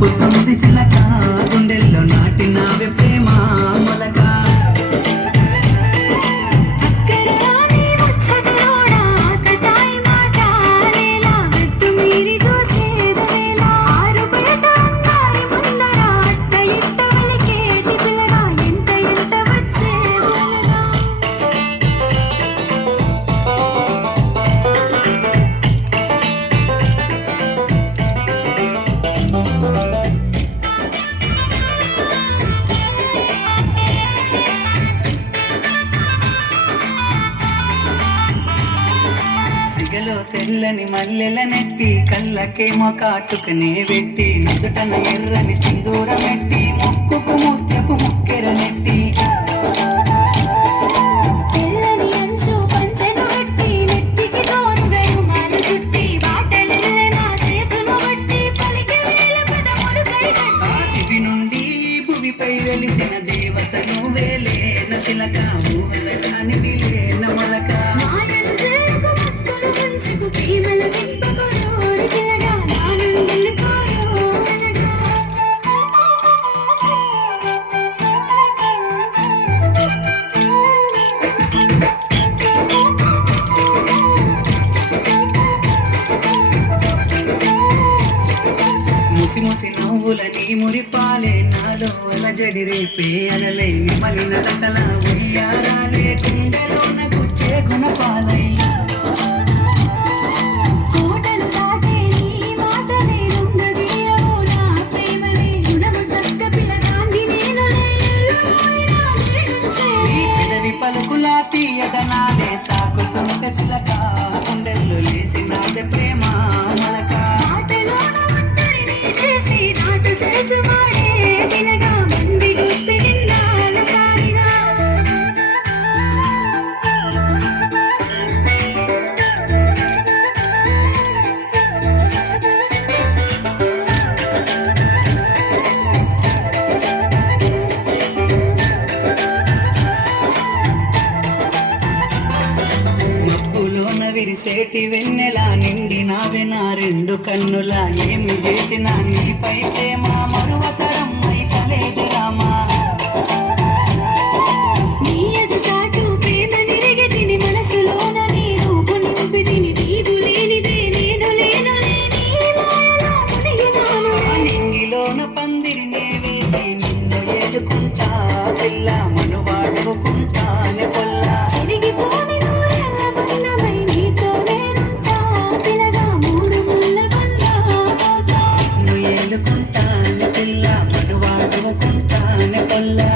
పంపుతుంది సిలక గుండెల్లో నాటినావే ప్రేమ మొలక తెల్లని మల్లెల నెట్టి కళ్ళకేమో కాటుకనే పెట్టి నుదుటన ఎర్రని సింధూరం పెట్టి ముక్కుకు ముత్యపు ముక్కెర నెట్టి దివి నుండి భూమిపై వెలిసిన దేవత నువ్వేలే నసిలక ఊహల కాని విలేన మొలక ముసి ముసి నవ్వులని మురిపాలే నాలో అలజడి రేపే అలలే మలిన రకల ఉయ్యారాలే గుండెలోన గుచ్చే గుణపాలై పలుకులా తీయదనాలే తాకుతుంటే సిలక గుండెల్లో లేసినాదే ప్రేమ మలక విరిసేటి వెన్నెలా నిండి నావే నా రెండు కన్నులా ఏమి చేసినా నీపై ప్రేమ మరువతరం అయితలేదు రామా నింగిలోన పందిరినే వేసి నిన్ను ఏలుకుంటా పిల్ల మనువాడుకుంటానే పొల్లా ఏలుకుంటానే పిల్ల మనువాడుకుంటానే పొల్లా